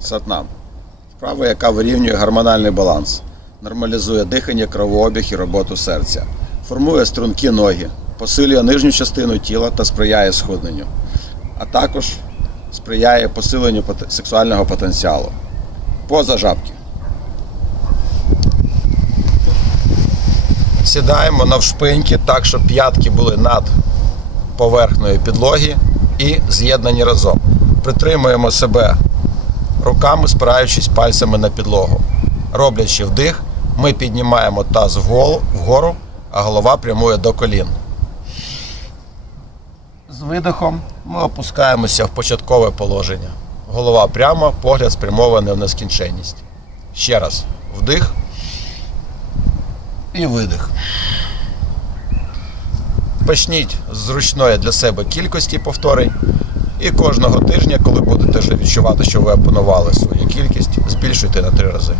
Сатнам. Вправа, яка вирівнює гормональний баланс, нормалізує дихання, кровообіг і роботу серця, формує стрункі ноги, посилює нижню частину тіла та сприяє схудненню, а також сприяє посиленню сексуального потенціалу. Поза жабки. Сідаємо навшпиньки так, щоб п'ятки були над поверхнею підлоги і з'єднані разом. Притримуємо себе руками, спираючись пальцями на підлогу. Роблячи вдих, ми піднімаємо таз вгору, а голова прямує до колін. З видихом ми опускаємося в початкове положення. Голова прямо, погляд спрямований в нескінченність. Ще раз вдих і видих. Почніть з зручної для себе кількості повторень. І кожного тижня, коли будете вже відчувати, що ви опанували свою кількість, збільшуйте на три рази.